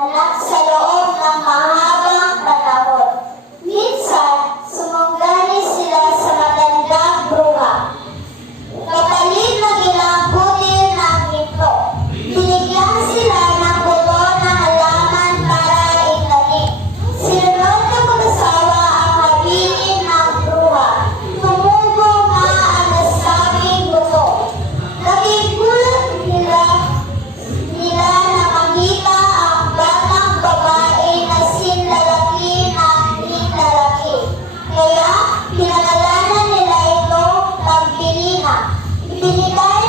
mula sa loob ng mga Pinitay